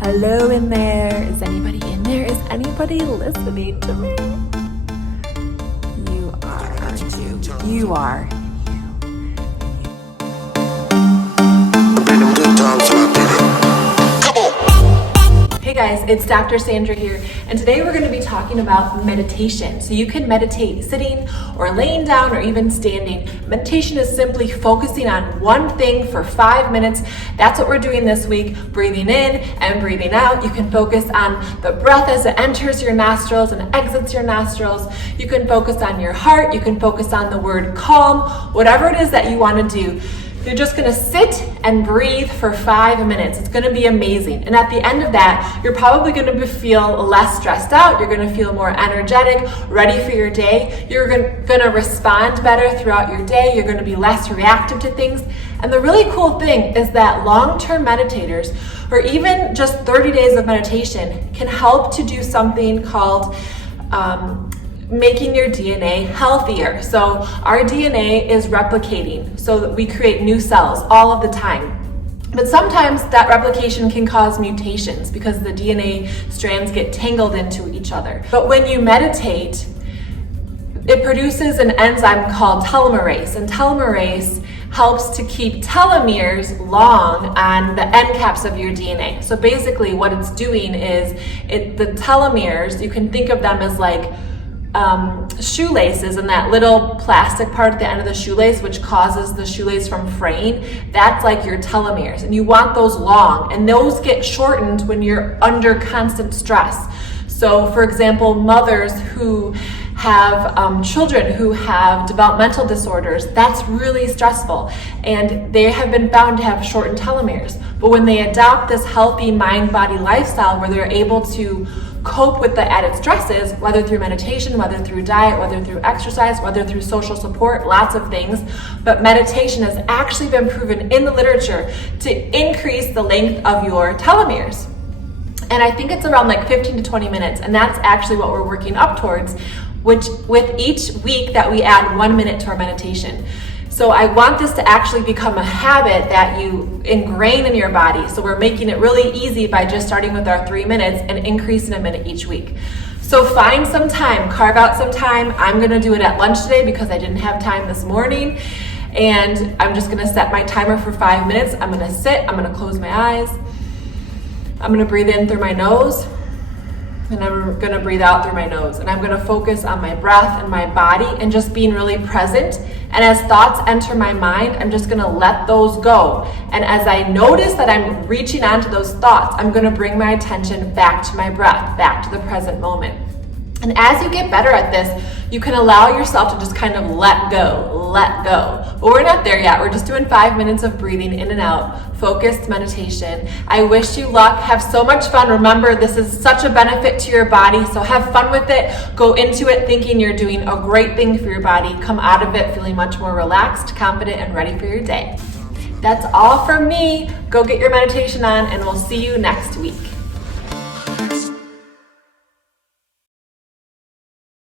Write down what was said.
Hello in there. Is anybody in there? Is anybody listening to me? You are, aren't you? You are. Hey guys, it's Dr. Sandra here, and today we're going to be talking about meditation. So you can meditate sitting or laying down or even standing. Meditation is simply focusing on one thing for 5 minutes. That's what we're doing this week, breathing in and breathing out. You can focus on the breath as it enters your nostrils and exits your nostrils. You can focus on your heart. You can focus on the word calm, whatever it is that you want to do. You're just gonna sit and breathe for 5 minutes. It's gonna be amazing. And at the end of that, you're probably gonna feel less stressed out. You're gonna feel more energetic, ready for your day. You're gonna respond better throughout your day. You're gonna be less reactive to things. And the really cool thing is that long-term meditators, or even just 30 days of meditation, can help to do something called making your DNA healthier. So our DNA is replicating, so that we create new cells all of the time. But sometimes that replication can cause mutations because the DNA strands get tangled into each other. But when you meditate, it produces an enzyme called telomerase, and telomerase helps to keep telomeres long on the end caps of your DNA. So basically what it's doing is, the telomeres, you can think of them as like shoelaces, and that little plastic part at the end of the shoelace which causes the shoelace from fraying, that's like your telomeres, and you want those long, and those get shortened when you're under constant stress. So for example, mothers who have children who have developmental disorders, that's really stressful, and they have been found to have shortened telomeres. But when they adopt this healthy mind-body lifestyle where they're able to cope with the added stresses, whether through meditation, whether through diet, whether through exercise, whether through social support, lots of things. But meditation has actually been proven in the literature to increase the length of your telomeres. And I think it's around like 15 to 20 minutes, and that's actually what we're working up towards, which with each week that we add 1 minute to our meditation. So I want this to actually become a habit that you ingrain in your body. So we're making it really easy by just starting with our 3 minutes and increasing a minute each week. So find some time, carve out some time. I'm gonna do it at lunch today because I didn't have time this morning. And I'm just gonna set my timer for 5 minutes. I'm gonna sit, I'm gonna close my eyes. I'm gonna breathe in through my nose, and I'm gonna breathe out through my nose. And I'm gonna focus on my breath and my body and just being really present. And as thoughts enter my mind, I'm just gonna let those go. And as I notice that I'm reaching onto those thoughts, I'm gonna bring my attention back to my breath, back to the present moment. And as you get better at this, you can allow yourself to just kind of let go, let go. But we're not there yet. We're just doing 5 minutes of breathing in and out, focused meditation. I wish you luck. Have so much fun. Remember, this is such a benefit to your body, so have fun with it. Go into it thinking you're doing a great thing for your body. Come out of it feeling much more relaxed, confident, and ready for your day. That's all from me. Go get your meditation on, and we'll see you next week.